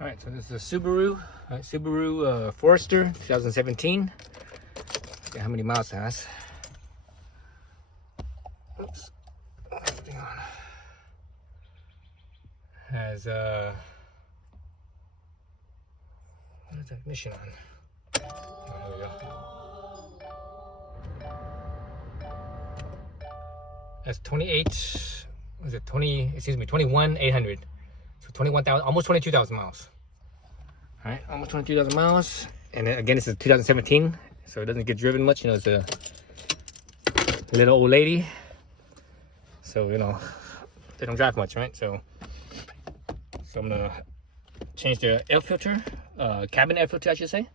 All right, so this is a Subaru Forester 2017. Look at how many miles it has. Oops. Everything on. Has what is the ignition on? Oh, here we go. That's 28. Was it 20? Excuse me, 21,800. So 21,000, almost 22,000 miles. All right, almost 22,000 miles. And then, again, this is 2017, so it doesn't get driven much. You know, it's a little old lady. So, you know, they don't drive much, right? So I'm gonna change the air filter, cabin air filter, I should say.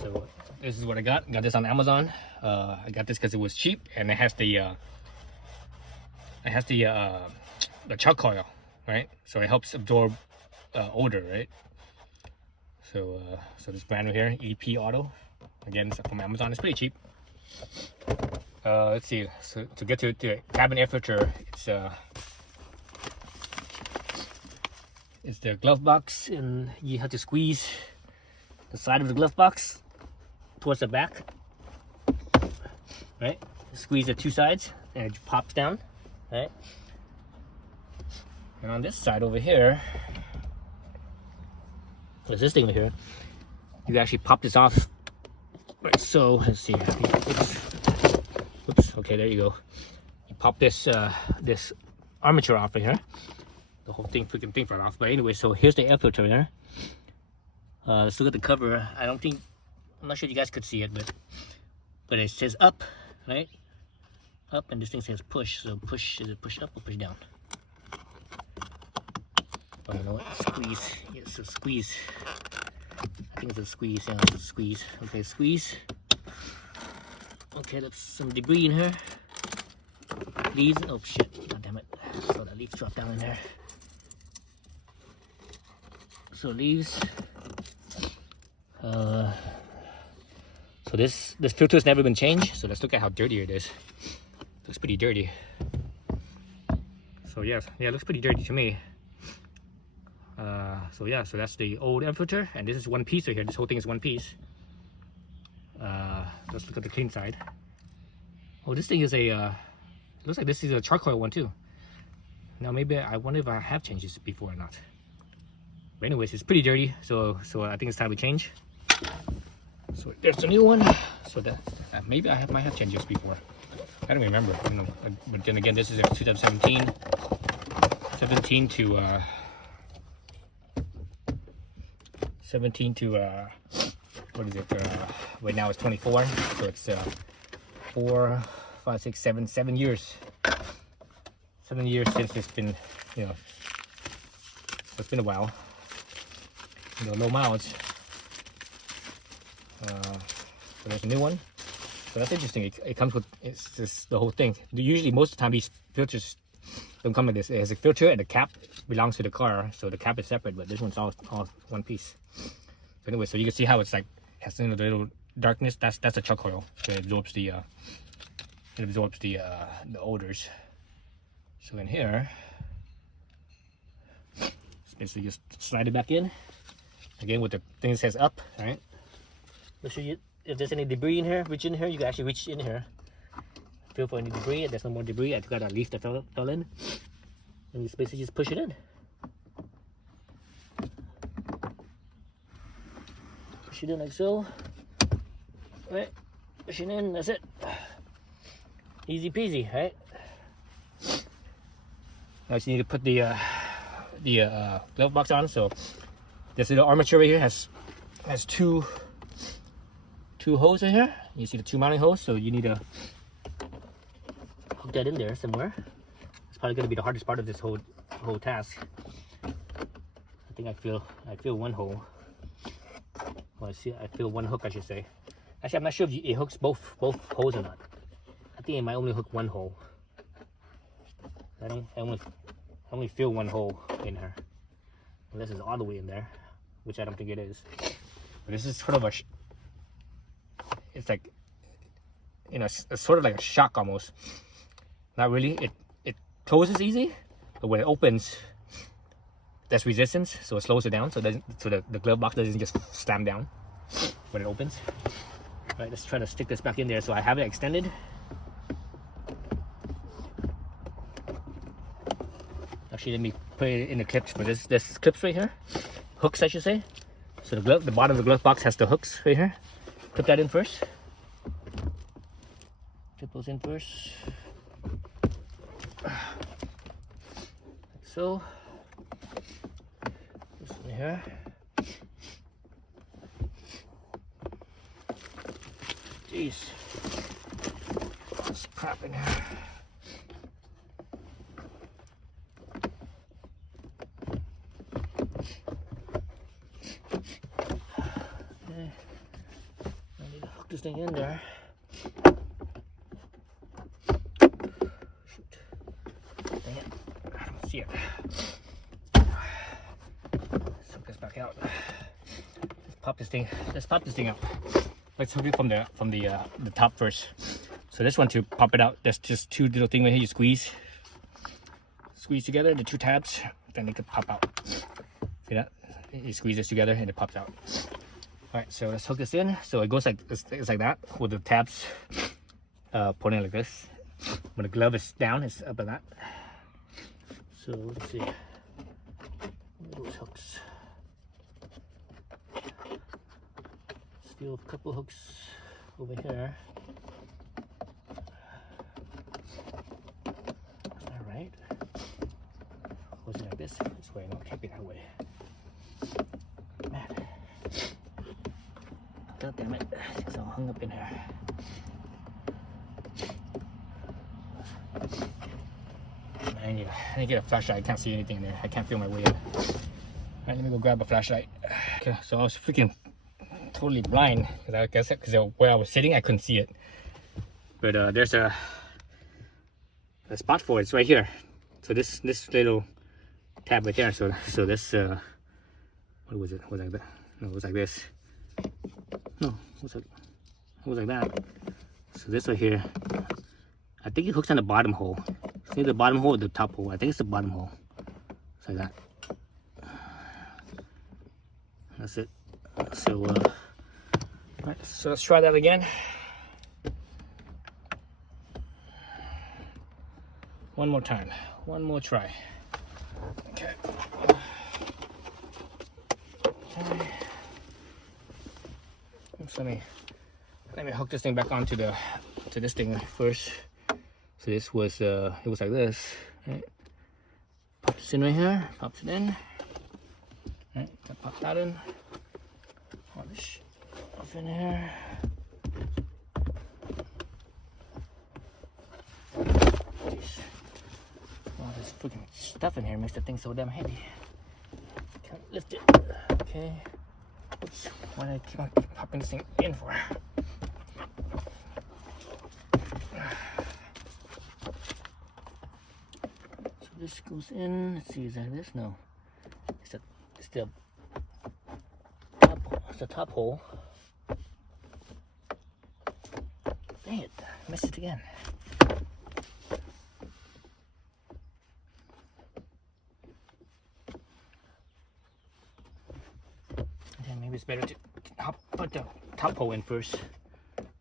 So this is what I got. Got this on Amazon. I got this because it was cheap, and it has the chuck coil, right? So it helps absorb odor, right? So this brand right here, EP Auto, again, it's from Amazon. It's pretty cheap. Let's see. So to get to the cabin air filter, it's the glove box, and you have to squeeze the side of the glove box towards the back, right? Squeeze the two sides, and it pops down, right? And on this side over here, there's this thing over here. You actually pop this off, right? So let's see. Oops. Okay, there you go. You pop this this armature off right here. The whole thing, freaking thing, right off. But anyway, so here's the air filter here. Let's look at the cover. I'm not sure you guys could see it, but it says up, right? Up, and this thing says push. So push, is it push up or push down? Oh, you know what? Squeeze. Yes, so squeeze. I think it's a squeeze. Yeah, it's a squeeze. Okay, squeeze. Okay, that's some debris in here. Leaves. Oh shit! God damn it! So that leaf dropped down in there. So leaves. So this filter has never been changed. So let's look at how dirty it is. Looks pretty dirty. So yeah, it looks pretty dirty to me. So yeah, so that's the old air filter, and this is one piece right here. This whole thing is one piece. Let's look at the clean side. Oh, this thing is looks like this is a charcoal one too. Now maybe I wonder if I have changed this before or not. But anyways, it's pretty dirty, so I think it's time to change. So there's a new one. So that maybe might have changed this before. I don't remember. You know, but then again, this is a 2017. 17 to what is it? Right now it's 24. So it's 4, 5, 6, 7 years. 7 years since it's been, you know, it's been a while. You know, low mileage. So there's a new one. So that's interesting. It comes with, it's just the whole thing. Usually, most of the time, these filters don't come like this. It has a filter, and the cap belongs to the car, so the cap is separate. But this one's all one piece. So anyway, so you can see how it's like has a little darkness. That's a chuck coil. So it absorbs the odors. So in here, basically just slide it back in. Again, with the thing that says up, all right? Make sure if there's any debris in here, reach in here, you can actually reach in here. Feel for any debris. There's no more debris. I took out a leaf that fell in. And you basically just push it in. Push it in like so. Right? Push it in, that's it. Easy peasy, right? Now you need to put the glove box on. So this little armature right here has two holes in here. You see the two mounting holes, so you need to hook that in there somewhere. It's probably going to be the hardest part of this whole task. I think I feel one hole. Well, I feel one hook, I should say. Actually, I'm not sure if it hooks both holes or not. I think it might only hook one hole. I only feel one hole in her, unless it's all the way in there, which I don't think it is. But this is sort of it's like, you know, it's sort of like a shock almost. Not really. It closes easly, but when it opens, there's resistance, so it slows it down, so the glove box doesn't just slam down when it opens. All right, let's try to stick this back in there. So I have it extended. Actually, let me put it in the clips for this. There's clips right here, hooks I should say. So the bottom of the glove box has the hooks right here. Clip that in first. Clip those in first. Like so. This one here. Jeez. There's crap in here. Okay. I need to hook this thing in there. Shoot. Dang it. I don't see it. Let's hook this back out. Let's pop this thing out. Let's hook it from the top first. So this one, to pop it out, there's just two little things right here. You squeeze together the two tabs, then they could pop out. See that? You squeeze this together and it pops out. All right, so let's hook this in. So it goes like it's like that with the tabs pointing like this. When the glove is down, it's up like that. So let's see. Those hooks. Steal a couple hooks over here. Is that right? Was it like this? This way? No, it can't be that way. Man. God damn it. It's all hung up in here. I need to get a flashlight. I can't see anything in there. I can't feel my way in. Alright, let me go grab a flashlight. Okay, so I was freaking totally blind because where I was sitting I couldn't see it, but there's a spot for it. It's right here. So this little tab right there. So this what was it? Was like that? No, it was like this. No, it was like that. So this right here, I think it hooks on the bottom hole. See the bottom hole or the top hole? I think it's the bottom hole. It's like that. That's it. So right, so let's try that again. One more time. One more try. Okay. So let me hook this thing back onto this thing first. So this was it was like this. Right? Pop this in right here. Pops it in. Right, pop that in. All this shit up in here. Jeez. All this freaking stuff in here makes the thing so damn heavy. Can't lift it. Okay. Oops. Why did I keep on popping this thing in for? So this goes in. Let's see, is that this? No. It's the top hole. Dang it, I missed it again. Okay, maybe it's better to put the top hole in first.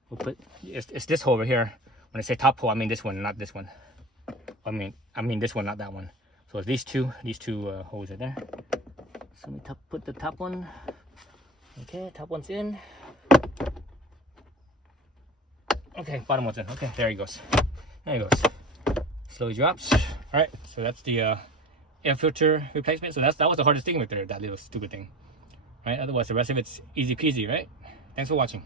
We'll put it's this hole over here. When I say top hole, I mean this one, not this one. I mean this one, not that one. So it's these two holes right there. So let me put the top one. Okay, top one's in. Okay, bottom one's in. Okay, there he goes. There he goes. Slowly drops. All right, so that's the air filter replacement. So that was the hardest thing with there, that little stupid thing. Right? Otherwise, the rest of it's easy peasy, right? Thanks for watching.